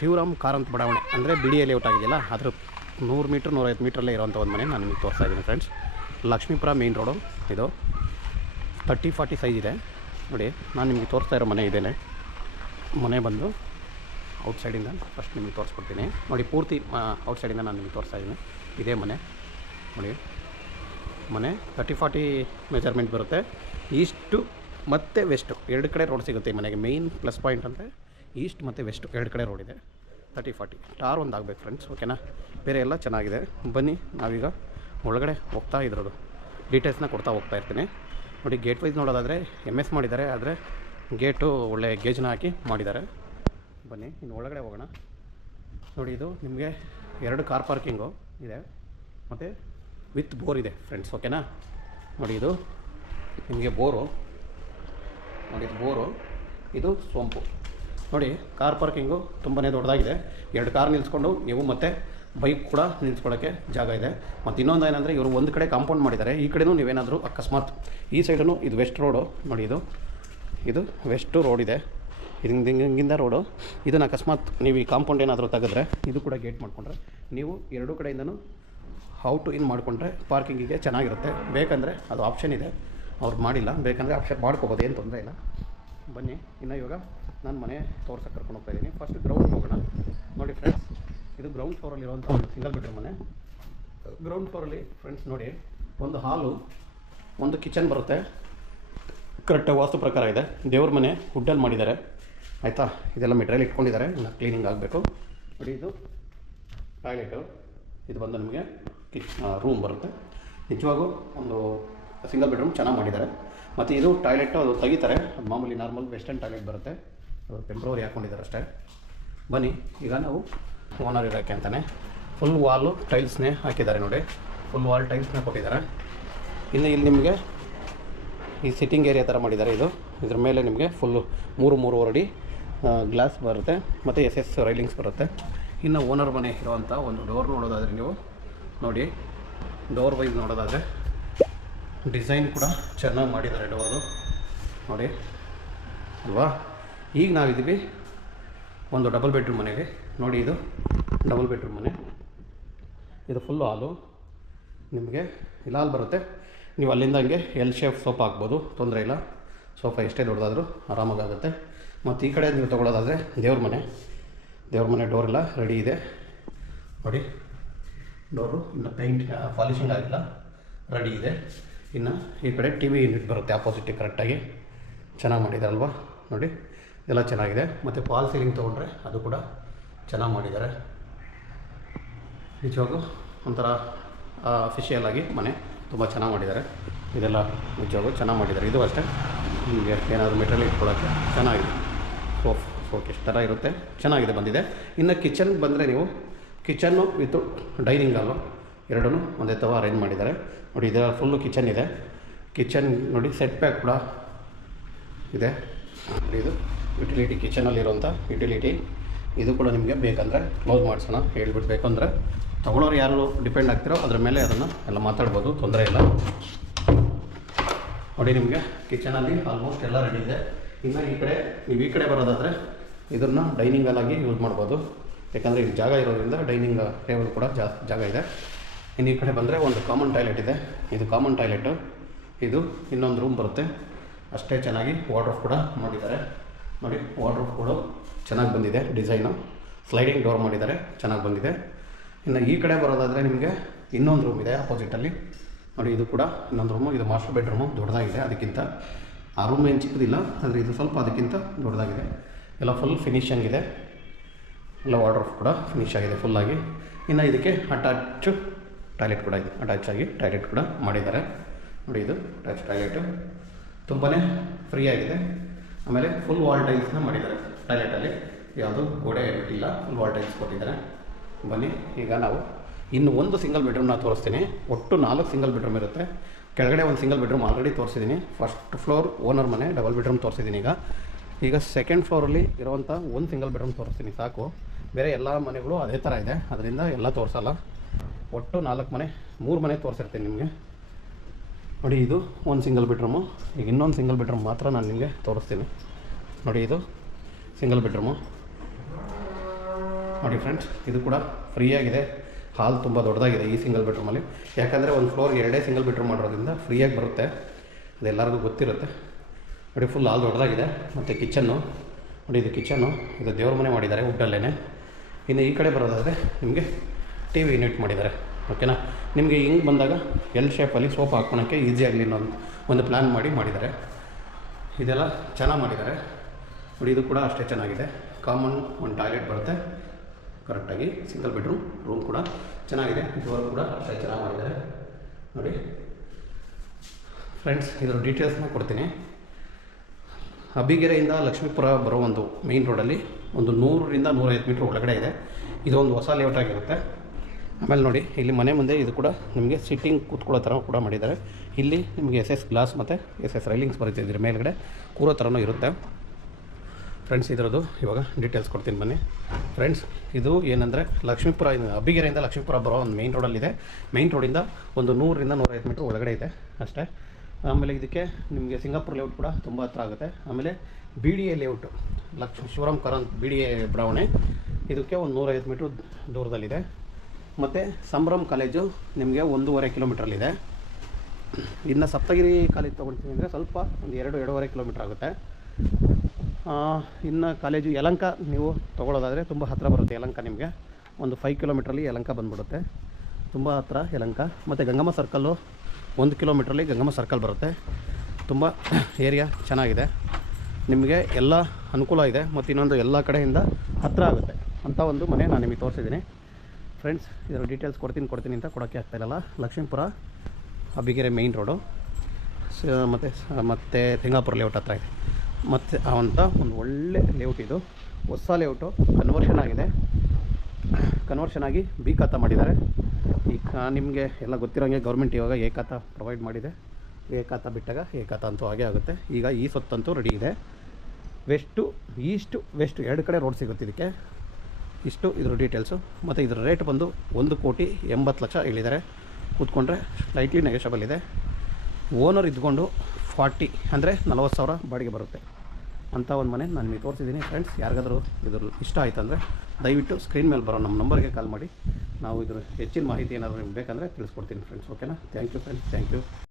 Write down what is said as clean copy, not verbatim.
ಶಿವರಾಮ್ ಕಾರಂತ ಬಡಾವಣೆ ಅಂದರೆ B D A layout ಆಗಿದೆಯಲ್ಲ ಅದ್ರ 100 ಮೀಟ್ರ್ 150 ಮೀಟ್ರಲ್ಲೇ ಇರೋವಂಥ ಒಂದು ಮನೆ ನಾನು ನಿಮಗೆ ತೋರಿಸ್ತಾ ಇದ್ದೀನಿ ಫ್ರೆಂಡ್ಸ್. ಲಕ್ಷ್ಮೀಪುರ ಮೇನ್ ರೋಡು ಇದು. 30-40 ಸೈಜ್ ಇದೆ ನೋಡಿ. ನಾನು ನಿಮಗೆ ತೋರಿಸ್ತಾ ಇರೋ ಮನೆ ಇದೇನೆ. ಮನೆ ಬಂದು ಔಟ್ಸೈಡಿಂದ ಫಸ್ಟ್ ನಿಮಗೆ ತೋರಿಸ್ಕೊಡ್ತೀನಿ ನೋಡಿ. ಪೂರ್ತಿ ಔಟ್ಸೈಡಿಂದ ನಾನು ನಿಮಗೆ ತೋರಿಸ್ತಾ ಇದ್ದೀನಿ. ಇದೇ ಮನೆ ನೋಡಿ. ಮನೆ 30-40 ಮೆಜರ್ಮೆಂಟ್ ಬರುತ್ತೆ. ಈಸ್ಟು ಮತ್ತು ವೆಸ್ಟು 2 ಕಡೆ ರೋಡ್ ಸಿಗುತ್ತೆ ಈ ಮನೆಗೆ. ಮೇಯ್ನ್ ಪ್ಲಸ್ ಪಾಯಿಂಟ್ ಅಂದರೆ ಈಸ್ಟ್ ಮತ್ತು ವೆಸ್ಟು 2 ಕಡೆ ರೋಡ್ ಇದೆ. 30-40 ಟಾರ್ ಒಂದು ಆಗಬೇಕು ಫ್ರೆಂಡ್ಸ್, ಓಕೆನಾ. ಬೇರೆ ಎಲ್ಲ ಚೆನ್ನಾಗಿದೆ. ಬನ್ನಿ ನಾವೀಗ ಒಳಗಡೆ ಹೋಗ್ತಾ ಇದ್ರದ್ದು ಡೀಟೇಲ್ಸ್ನ ಕೊಡ್ತಾ ಹೋಗ್ತಾ ಇರ್ತೀನಿ ನೋಡಿ. ಗೇಟ್ ವೈಸ್ ನೋಡೋದಾದರೆ MS ಮಾಡಿದ್ದಾರೆ, ಆದರೆ ಗೇಟು ಒಳ್ಳೆ ಗೇಜ್ನ ಹಾಕಿ ಮಾಡಿದ್ದಾರೆ. ಬನ್ನಿ ಇನ್ನು ಒಳಗಡೆ ಹೋಗೋಣ ನೋಡಿ. ಇದು ನಿಮಗೆ 2 ಕಾರ್ ಪಾರ್ಕಿಂಗು ಇದೆ ಮತ್ತು ವಿತ್ ಬೋರ್ ಇದೆ ಫ್ರೆಂಡ್ಸ್, ಓಕೆನಾ. ನೋಡಿ ಇದು ನಿಮಗೆ ಬೋರು ನೋಡಿ. ಇದು ಬೋರು, ಇದು ಸೋಂಪು ನೋಡಿ. ಕಾರ್ ಪಾರ್ಕಿಂಗು ತುಂಬಾ ದೊಡ್ಡದಾಗಿದೆ. 2 ಕಾರ್ ನಿಲ್ಲಿಸ್ಕೊಂಡು ನೀವು ಮತ್ತು ಬೈಕ್ ಕೂಡ ನಿಲ್ಲಿಸ್ಕೊಳ್ಳೋಕ್ಕೆ ಜಾಗ ಇದೆ. ಮತ್ತು ಇನ್ನೊಂದು ಏನಂದರೆ ಇವರು ಒಂದು ಕಡೆ ಕಾಂಪೌಂಡ್ ಮಾಡಿದ್ದಾರೆ. ಈ ಕಡೆಯೂ ನೀವೇನಾದರೂ ಅಕಸ್ಮಾತ್ ಈ ಸೈಡೂ ಇದು ವೆಸ್ಟ್ ರೋಡು ನೋಡಿ. ಇದು ವೆಸ್ಟ್ ರೋಡ್ ಇದೆ. ಹಿಂಗಿಂದ ರೋಡು. ಇದನ್ನು ಅಕಸ್ಮಾತ್ ನೀವು ಈ ಕಾಂಪೌಂಡ್ ಏನಾದರೂ ತೆಗೆದ್ರೆ ಇದು ಕೂಡ ಗೇಟ್ ಮಾಡಿಕೊಂಡ್ರೆ ನೀವು 2 ಕಡೆಯಿಂದನೂ ಔಟ್ ಇನ್ ಮಾಡಿಕೊಂಡ್ರೆ ಪಾರ್ಕಿಂಗಿಗೆ ಚೆನ್ನಾಗಿರುತ್ತೆ. ಬೇಕಂದರೆ ಅದು ಆಪ್ಷನ್ ಇದೆ, ಅವ್ರು ಮಾಡಿಲ್ಲ. ಬೇಕಂದರೆ ಆಪ್ಷನ್ ಮಾಡ್ಕೋಬೋದು, ಏನು ತೊಂದರೆ ಇಲ್ಲ. ಬನ್ನಿ ಇನ್ನು ಇವಾಗ ನಾನು ಮನೆ ತೋರ್ಸಕ್ಕೆ ಕರ್ಕೊಂಡು ಹೋಗ್ತಾ ಇದ್ದೀನಿ. ಫಸ್ಟ್ ಗ್ರೌಂಡ್ ಹೋಗೋಣ ನೋಡಿ ಫ್ರೆಂಡ್ಸ್. ಇದು ಗ್ರೌಂಡ್ ಫ್ಲೋರಲ್ಲಿರುವಂಥ ಒಂದು ಸಿಂಗಲ್ ಬೆಡ್ರೂಮ್ ಮನೆ. ಗ್ರೌಂಡ್ ಫ್ಲೋರಲ್ಲಿ ಫ್ರೆಂಡ್ಸ್ ನೋಡಿ, ಒಂದು ಹಾಲು, ಒಂದು ಕಿಚನ್ ಬರುತ್ತೆ. ಕರೆಕ್ಟಾಗಿ ವಾಸ್ತು ಪ್ರಕಾರ ಇದೆ. ದೇವ್ರ ಮನೆ ವುಡ್ಡಲ್ಲಿ ಮಾಡಿದ್ದಾರೆ ಆಯಿತಾ. ಇದೆಲ್ಲ ಮೆಟೀರಿಯಲ್ ಇಟ್ಕೊಂಡಿದ್ದಾರೆ, ಇನ್ನು ಕ್ಲೀನಿಂಗ್ ಆಗಬೇಕು ನೋಡಿ. ಇದು ಟಾಯ್ಲೆಟು, ಇದು ಬಂದು ನಿಮಗೆ ರೂಮ್ ಬರುತ್ತೆ. ನಿಜವಾಗೂ ಒಂದು ಸಿಂಗಲ್ ಬೆಡ್ರೂಮ್ ಚೆನ್ನಾಗಿ ಮಾಡಿದ್ದಾರೆ. ಮತ್ತು ಇದು ಟಾಯ್ಲೆಟು ಅದು ತೆಗಿತಾರೆ, ಅದು ಮಾಮೂಲಿ ನಾರ್ಮಲ್ ವೆಸ್ಟರ್ನ್ ಟಾಯ್ಲೆಟ್ ಬರುತ್ತೆ. ಅದು ಟೆಂಪ್ರವರಿ ಹಾಕ್ಕೊಂಡಿದ್ದಾರೆ ಅಷ್ಟೇ. ಬನ್ನಿ ಈಗ ನಾವು ಓನರ್ ಇರೋಕ್ಕೆ ಅಂತಲೇ ಫುಲ್ ವಾಲು ಟೈಲ್ಸ್ನೇ ಹಾಕಿದ್ದಾರೆ ನೋಡಿ. ಫುಲ್ ವಾಲ್ ಟೈಲ್ಸ್ನೇ ಕೊಟ್ಟಿದ್ದಾರೆ. ಇನ್ನು ಇಲ್ಲಿ ನಿಮಗೆ ಈ ಸಿಟ್ಟಿಂಗ್ ಏರಿಯಾ ಥರ ಮಾಡಿದ್ದಾರೆ. ಇದ್ರ ಮೇಲೆ ನಿಮಗೆ ಫುಲ್ಲು 3-3.5 ಅಡಿ ಗ್ಲಾಸ್ ಬರುತ್ತೆ ಮತ್ತು SS ರೈಲಿಂಗ್ಸ್ ಬರುತ್ತೆ. ಇನ್ನು ಓನರ್ ಮನೆ ಇರುವಂಥ ಒಂದು ಡೋರ್ ನೋಡೋದಾದರೆ ನೀವು ನೋಡಿ, ಡೋರ್ ವೈಸ್ ನೋಡೋದಾದರೆ ಡಿಸೈನ್ ಕೂಡ ಚೆನ್ನಾಗಿ ಮಾಡಿದ್ದಾರೆ ಡೋರು ನೋಡಿ ಅಲ್ವಾ. ಈಗ ನಾವಿದ್ದೀವಿ ಒಂದು ಡಬಲ್ ಬೆಡ್ರೂಮ್ ಮನೆಗೆ ನೋಡಿ. ಇದು ಡಬಲ್ ಬೆಡ್ರೂಮ್ ಮನೆ. ಇದು ಫುಲ್ಲು ಹಾಲು ನಿಮಗೆ ಇಲ್ಲಿ ಹಾಲು ಬರುತ್ತೆ. ನೀವು ಅಲ್ಲಿಂದ ಹಂಗೆ L ಶೇಪ್ ಸೋಫಾ ಹಾಕ್ಬೋದು, ತೊಂದರೆ ಇಲ್ಲ. ಸೋಫಾ ಎಷ್ಟೇ ದೊಡ್ಡದಾದರೂ ಆರಾಮಾಗುತ್ತೆ. ಮತ್ತು ಈ ಕಡೆ ನೀವು ತೊಗೊಳ್ಳೋದಾದರೆ ದೇವ್ರ ಮನೆ ಡೋರ್ ಎಲ್ಲ ರೆಡಿ ಇದೆ ನೋಡಿ. ಡೋರು ಇನ್ನು ಪೇಂಟ್ ಪಾಲಿಷಿಂಗ್ ಆಗಿಲ್ಲ, ರೆಡಿ ಇದೆ. ಇನ್ನು ಈ ಕಡೆ TV ಯೂನಿಟ್ ಬರುತ್ತೆ ಆಪೋಸಿಟಿಗೆ ಕರೆಕ್ಟಾಗಿ ಚೆನ್ನಾಗಿ ಮಾಡಿದಾರಲ್ವ ನೋಡಿ. ಎಲ್ಲ ಚೆನ್ನಾಗಿದೆ. ಮತ್ತು ಫಾಲ್ ಸೀಲಿಂಗ್ ತೊಗೊಂಡ್ರೆ ಅದು ಕೂಡ ಚೆನ್ನಾಗಿ ಮಾಡಿದ್ದಾರೆ. ನಿಜವಾಗೂ ಒಂಥರ ಅಫಿಷಿಯಲ್ ಆಗಿ ಮನೆ ತುಂಬ ಚೆನ್ನಾಗಿ ಮಾಡಿದ್ದಾರೆ. ಇದೆಲ್ಲ ನಿಜವಾಗೂ ಚೆನ್ನಾಗಿ ಮಾಡಿದ್ದಾರೆ. ಇದು ಅಷ್ಟೇ ನಿಮಗೆ ಏನಾದರೂ ಮೆಟೀರಿಯಲ್ ಇಟ್ಕೊಳ್ಳೋಕ್ಕೆ ಚೆನ್ನಾಗಿದೆ. ಶೋಕೇಸ್ ಥರ ಇರುತ್ತೆ, ಚೆನ್ನಾಗಿದೆ ಬಂದಿದೆ. ಇನ್ನು ಕಿಚನ್ಗೆ ಬಂದರೆ ನೀವು ಕಿಚನ್ನು ವಿತ್ ಡೈನಿಂಗ್ ಹಾಲು ಎರಡೂ ಒಂದೇ ಥರ ಅರೇಂಜ್ ಮಾಡಿದ್ದಾರೆ ನೋಡಿ. ಇದರ ಫುಲ್ಲು ಕಿಚನ್ ಇದೆ. ಕಿಚನ್ ನೋಡಿ ಸೆಟ್ ಬ್ಯಾಕ್ ಕೂಡ ಇದೆ. ಇದು ಯುಟಿಲಿಟಿ, ಕಿಚನಲ್ಲಿರುವಂಥ ಯುಟಿಲಿಟಿ. ಇದು ಕೂಡ ನಿಮಗೆ ಬೇಕಂದರೆ ಕ್ಲೋಸ್ ಮಾಡಿಸೋಣ ಹೇಳ್ಬಿಟ್ಟು. ಬೇಕಂದರೆ ತೊಗೊಳೋರು ಯಾರು ಡಿಪೆಂಡ್ ಆಗ್ತಿರೋ ಅದ್ರ ಮೇಲೆ ಅದನ್ನು ಎಲ್ಲ ಮಾತಾಡ್ಬೋದು, ತೊಂದರೆ ಇಲ್ಲ ನೋಡಿ. ನಿಮಗೆ ಕಿಚನಲ್ಲಿ ಆಲ್ಮೋಸ್ಟ್ ಎಲ್ಲ ರೆಡಿ ಇದೆ. ಇನ್ನು ನೀವು ಈ ಕಡೆ ಬರೋದಾದರೆ ಇದನ್ನು ಡೈನಿಂಗ್ ಹಾಲಾಗಿ ಯೂಸ್ ಮಾಡ್ಬೋದು. ಯಾಕಂದರೆ ಇಲ್ಲಿ ಜಾಗ ಇರೋದ್ರಿಂದ ಡೈನಿಂಗ್ ಟೇಬಲ್ ಕೂಡ ಜಾಗ ಇದೆ. ಇನ್ನು ಈ ಕಡೆ ಬಂದರೆ ಒಂದು ಕಾಮನ್ ಟಾಯ್ಲೆಟ್ ಇದೆ. ಇದು ಕಾಮನ್ ಟಾಯ್ಲೆಟು. ಇದು ಇನ್ನೊಂದು ರೂಮ್ ಬರುತ್ತೆ ಅಷ್ಟೇ. ಚೆನ್ನಾಗಿ ವಾರ್ಡ್ರೋಬ್ ಕೂಡ ಮಾಡಿದ್ದಾರೆ ನೋಡಿ. ವಾರ್ಡ್ರೋಬ್ ಕೂಡ ಚೆನ್ನಾಗಿ ಬಂದಿದೆ. ಡಿಸೈನು ಸ್ಲೈಡಿಂಗ್ ಡೋರ್ ಮಾಡಿದ್ದಾರೆ, ಚೆನ್ನಾಗಿ ಬಂದಿದೆ. ಇನ್ನು ಈ ಕಡೆ ಬರೋದಾದರೆ ನಿಮಗೆ ಇನ್ನೊಂದು ರೂಮ್ ಇದೆ ಆಪೋಸಿಟಲ್ಲಿ ನೋಡಿ. ಇದು ಕೂಡ ಇನ್ನೊಂದು ರೂಮು. ಇದು ಮಾಸ್ಟರ್ ಬೆಡ್ರೂಮು ದೊಡ್ಡದಾಗಿದೆ. ಅದಕ್ಕಿಂತ ಆ ರೂಮ್ ಏನು ಚಿಕ್ಕದಿಲ್ಲ, ಆದರೆ ಇದು ಸ್ವಲ್ಪ ಅದಕ್ಕಿಂತ ದೊಡ್ಡದಾಗಿದೆ. ಎಲ್ಲ ಫುಲ್ ಫಿನಿಶಿಂಗ್ ಇದೆ. ಎಲ್ಲ ವಾರ್ಡ್ರೋಬ್ ಕೂಡ ಫಿನಿಶ್ ಆಗಿದೆ ಫುಲ್ಲಾಗಿ. ಇನ್ನು ಇದಕ್ಕೆ ಅಟ್ಯಾಚ್ ಟಾಯ್ಲೆಟ್ ಕೂಡ ಇದೆ. ಅಟ್ಯಾಚ್ ಆಗಿ ಟಾಯ್ಲೆಟ್ ಕೂಡ ಮಾಡಿದ್ದಾರೆ ನೋಡಿ. ಇದು ಅಟ್ಯಾಚ್ ಟಾಯ್ಲೆಟು ತುಂಬಾ ಫ್ರೀ ಆಗಿದೆ. ಆಮೇಲೆ ಫುಲ್ ವಾಲ್ ಟೈಲ್ಸ್ನ ಮಾಡಿದ್ದಾರೆ ಟಾಯ್ಲೆಟಲ್ಲಿ. ಯಾವುದು ಗೋಡೆ ಇಲ್ಲ, ಫುಲ್ ವಾಲ್ ಟೈಲ್ಸ್ ಕೊಟ್ಟಿದ್ದಾರೆ. ಬನ್ನಿ ಈಗ ನಾವು ಇನ್ನು ಒಂದು ಸಿಂಗಲ್ ಬೆಡ್ರೂಮ್ನ ತೋರಿಸ್ತೀನಿ. ಒಟ್ಟು 4 ಸಿಂಗಲ್ ಬೆಡ್ರೂಮ್ ಇರುತ್ತೆ. ಕೆಳಗಡೆ ಒಂದು ಸಿಂಗಲ್ ಬೆಡ್ರೂಮ್ ಆಲ್ರೆಡಿ ತೋರಿಸಿದ್ದೀನಿ. ಫಸ್ಟ್ ಫ್ಲೋರ್ ಓನರ್ ಮನೆ ಡಬಲ್ ಬೆಡ್ರೂಮ್ ತೋರಿಸಿದ್ದೀನಿ. ಈಗ ಸೆಕೆಂಡ್ ಫ್ಲೋರಲ್ಲಿ ಇರುವಂಥ ಒಂದು ಸಿಂಗಲ್ ಬೆಡ್ರೂಮ್ ತೋರಿಸ್ತೀನಿ ಸಾಕು. ಬೇರೆ ಎಲ್ಲ ಮನೆಗಳು ಅದೇ ಥರ ಇದೆ, ಅದರಿಂದ ಎಲ್ಲ ತೋರಿಸಲ್ಲ. ಒಟ್ಟು 4 ಮನೆ, 3 ಮನೆ ತೋರಿಸಿರ್ತೀನಿ ನಿಮಗೆ ನೋಡಿ. ಇದು ಒಂದು ಸಿಂಗಲ್ ಬೆಡ್ರೂಮು. ಈಗ ಇನ್ನೊಂದು ಸಿಂಗಲ್ ಬೆಡ್ರೂಮ್ ಮಾತ್ರ ನಾನು ನಿಮಗೆ ತೋರಿಸ್ತೀನಿ ನೋಡಿ. ಇದು ಸಿಂಗಲ್ ಬೆಡ್ರೂಮು ನೋಡಿ ಫ್ರೆಂಡ್ಸ್, ಇದು ಕೂಡ ಫ್ರೀಯಾಗಿದೆ. ಹಾಲ್ ತುಂಬ ದೊಡ್ಡದಾಗಿದೆ ಈ ಸಿಂಗಲ್ ಬೆಡ್ರೂಮಲ್ಲಿ. ಯಾಕಂದರೆ ಒಂದು ಫ್ಲೋರ್ಗೆ 2 ಸಿಂಗಲ್ ಬೆಡ್ರೂಮ್ ಮಾಡೋದ್ರಿಂದ ಫ್ರೀಯಾಗಿ ಬರುತ್ತೆ, ಅದೆಲ್ಲರಿಗೂ ಗೊತ್ತಿರುತ್ತೆ. ನೋಡಿ ಫುಲ್ ಹಾಲ್ ದೊಡ್ಡದಾಗಿದೆ. ಮತ್ತು ಕಿಚನ್ನು ನೋಡಿ, ಇದು ಕಿಚನ್ನು, ಇದು ದೇವ್ರ ಮನೆ ಮಾಡಿದ್ದಾರೆ ವುಡ್ಡಲ್ಲೇ. ಇನ್ನು ಈ ಕಡೆ ಬರೋದಾದರೆ ನಿಮಗೆ ಟಿ ವಿ ಯೂನಿಟ್ ಮಾಡಿದ್ದಾರೆ. ಓಕೆನಾ, ನಿಮಗೆ ಹಿಂಗೆ ಬಂದಾಗ ಎಲ್ ಶೇಪಲ್ಲಿ ಸೋಫಾ ಹಾಕ್ಕೊಳಕ್ಕೆ ಈಸಿ ಆಗಲಿ ಅನ್ನೋ ಒಂದು ಪ್ಲ್ಯಾನ್ ಮಾಡಿದ್ದಾರೆ. ಇದೆಲ್ಲ ಚೆನ್ನಾಗಿ ಮಾಡಿದ್ದಾರೆ ನೋಡಿ. ಇದು ಕೂಡ ಅಷ್ಟೇ ಚೆನ್ನಾಗಿದೆ. ಕಾಮನ್ ಒಂದು ಟಾಯ್ಲೆಟ್ ಬರುತ್ತೆ ಕರೆಕ್ಟಾಗಿ. ಸಿಂಗಲ್ ಬೆಡ್ರೂಮ್ ರೂಮ್ ಕೂಡ ಚೆನ್ನಾಗಿದೆ. ಡೋರ್ ಕೂಡ ಅಷ್ಟೇ ಚೆನ್ನಾಗಿ ಮಾಡಿದ್ದಾರೆ ನೋಡಿ ಫ್ರೆಂಡ್ಸ್. ಇದರ ಡೀಟೇಲ್ಸ್ನ ಕೊಡ್ತೀನಿ. ಅಬ್ಬಿಗೆರೆಯಿಂದ ಲಕ್ಷ್ಮೀಪುರ ಬರೋ ಒಂದು ಮೇಯ್ನ್ ರೋಡಲ್ಲಿ ಒಂದು 100ರಿಂದ 150 ಮೀಟ್ರ್ ಒಳಗಡೆ ಇದೆ. ಇದೊಂದು ಹೊಸ ಲೇಔಟ್ ಆಗಿರುತ್ತೆ. ಆಮೇಲೆ ನೋಡಿ, ಇಲ್ಲಿ ಮನೆ ಮುಂದೆ ಇದು ಕೂಡ ನಿಮಗೆ ಸಿಟ್ಟಿಂಗ್ ಕೂತ್ಕೊಳ್ಳೋ ಥರ ಕೂಡ ಮಾಡಿದ್ದಾರೆ. ಇಲ್ಲಿ ನಿಮಗೆ SS ಗ್ಲಾಸ್ ಮತ್ತು SS ರೈಲಿಂಗ್ಸ್ ಬರುತ್ತೆ. ಇದ್ರ ಮೇಲ್ಗಡೆ ಕೂರೋ ಥರನೂ ಇರುತ್ತೆ ಫ್ರೆಂಡ್ಸ್. ಇದರದ್ದು ಇವಾಗ ಡೀಟೇಲ್ಸ್ ಕೊಡ್ತೀನಿ ಬನ್ನಿ ಫ್ರೆಂಡ್ಸ್. ಇದು ಏನಂದರೆ ಲಕ್ಷ್ಮೀಪುರ, ಅಬ್ಬಿಗೆರೆಯಿಂದ ಲಕ್ಷ್ಮೀಪುರ ಬರೋ ಒಂದು ಮೇಯ್ನ್ ರೋಡಲ್ಲಿದೆ. ಮೇಯ್ನ್ ರೋಡಿಂದ ಒಂದು 100ರಿಂದ 150 ಮೀಟ್ರ್ ಒಳಗಡೆ ಇದೆ ಅಷ್ಟೇ. ಆಮೇಲೆ ಇದಕ್ಕೆ ನಿಮಗೆ ಸಿಂಗಾಪುರ್ ಲೇಔಟ್ ಕೂಡ ತುಂಬ ಹತ್ರ ಆಗುತ್ತೆ. ಆಮೇಲೆ BDA layout, Shivaram Karanth BDA ಬಡಾವಣೆ, ಇದಕ್ಕೆ ಒಂದು 150 ಮೀಟ್ರ್ ದೂರದಲ್ಲಿದೆ. ಮತ್ತು ಸಂಭ್ರಮ್ ಕಾಲೇಜು ನಿಮಗೆ 1.5 ಕಿಲೋಮೀಟ್ರಲ್ಲಿದೆ. ಇನ್ನು ಸಪ್ತಗಿರಿ ಕಾಲೇಜ್ ತೊಗೊಳ್ತೀನಿ ಅಂದರೆ ಸ್ವಲ್ಪ ಒಂದು 2-2.5 ಕಿಲೋಮೀಟ್ರ್ ಆಗುತ್ತೆ. ಇನ್ನು ಕಾಲೇಜು ಯಲಹಂಕ ನೀವು ತೊಗೊಳ್ಳೋದಾದರೆ ತುಂಬ ಹತ್ತಿರ ಬರುತ್ತೆ. ಯಲಹಂಕ ನಿಮಗೆ ಒಂದು 5 ಕಿಲೋಮೀಟ್ರಲ್ಲಿ ಯಲಹಂಕ ಬಂದುಬಿಡುತ್ತೆ, ತುಂಬ ಹತ್ತಿರ ಯಲಹಂಕ. ಮತ್ತು ಗಂಗಮ್ಮ ಸರ್ಕಲ್ಲು 1 ಕಿಲೋಮೀಟ್ರಲ್ಲಿ ಗಂಗಮ್ಮ ಸರ್ಕಲ್ ಬರುತ್ತೆ. ತುಂಬ ಏರಿಯಾ ಚೆನ್ನಾಗಿದೆ, ನಿಮಗೆ ಎಲ್ಲ ಅನುಕೂಲ ಇದೆ. ಮತ್ತು ಇನ್ನೊಂದು ಎಲ್ಲ ಕಡೆಯಿಂದ ಹತ್ತಿರ ಆಗುತ್ತೆ ಅಂಥ ಒಂದು ಮನೆ ನಾನು ನಿಮಗೆ ತೋರಿಸಿದ್ದೀನಿ ಫ್ರೆಂಡ್ಸ್. ಇದರ ಡೀಟೇಲ್ಸ್ ಕೊಡ್ತೀನಿ ಅಂತ ಕೊಡೋಕ್ಕೆ ಆಗ್ತಾಯಿರಲ್ಲ. ಲಕ್ಷ್ಮೀಪುರ ಅಬ್ಬಿಗೆರೆ ಮೇಯ್ನ್ ರೋಡು ಮತ್ತು ಸಿಂಗಾಪುರ ಲೇಔಟ್ ಹತ್ರ ಇದೆ. ಮತ್ತು ಅಂಥ ಒಂದು ಒಳ್ಳೆ ಲೇಔಟ್ ಇದು. ಹೊಸ ಲೇಔಟು, ಕನ್ವರ್ಷನ್ ಆಗಿ ಬಿ ಖಾತಾ ಮಾಡಿದ್ದಾರೆ. ಈಗ ನಿಮಗೆ ಎಲ್ಲ ಗೊತ್ತಿರೋಂಗೆ ಗೌರ್ಮೆಂಟ್ ಇವಾಗ ಎ ಖಾತಾ ಪ್ರೊವೈಡ್ ಮಾಡಿದೆ. ಎ ಖಾತಾ ಬಿಟ್ಟಾಗ ಎ ಖಾತಾ ಅಂತೂ ಹಾಗೇ ಆಗುತ್ತೆ. ಈಗ ಈ ಸೊತ್ತಂತೂ ರೆಡಿ ಇದೆ. ಈಸ್ಟು ವೆಸ್ಟ್ 2 ಕಡೆ ರೋಡ್ ಸಿಗುತ್ತೆ ಇದಕ್ಕೆ. ಇಷ್ಟು ಇದ್ರ ಡೀಟೇಲ್ಸು. ಮತ್ತು ಇದರ ರೇಟ್ ಬಂದು 1,80,00,000 ಹೇಳಿದ್ದಾರೆ. ಕೂತ್ಕೊಂಡ್ರೆ ಸ್ಲೈಟ್ಲಿ ನೆಗೋಷಿಯಬಲ್ ಇದೆ. ಓನರ್ ಇದ್ಕೊಂಡು 40 ಅಂದರೆ 40,000 ಬಾಡಿಗೆ ಬರುತ್ತೆ ಅಂಥ ಒಂದು ಮನೆ ನಾನು ನಿಮಗೆ ತೋರಿಸಿದ್ದೀನಿ ಫ್ರೆಂಡ್ಸ್. ಯಾರಿಗಾದರೂ ಇದ್ರ ಇಷ್ಟ ಆಯಿತು ಅಂದರೆ ದಯವಿಟ್ಟು ಸ್ಕ್ರೀನ್ ಮೇಲೆ ಬರೋ ನಮ್ಮ ನಂಬರ್ಗೆ ಕಾಲ್ ಮಾಡಿ. ನಾವು ಇದ್ರ ಹೆಚ್ಚಿನ ಮಾಹಿತಿ ಏನಾದರೂ ನಿಮ್ಗೆ ಬೇಕಂದರೆ ತಿಳಿಸ್ಕೊಡ್ತೀನಿ ಫ್ರೆಂಡ್ಸ್. ಓಕೆನಾ, thank you friends, thank you.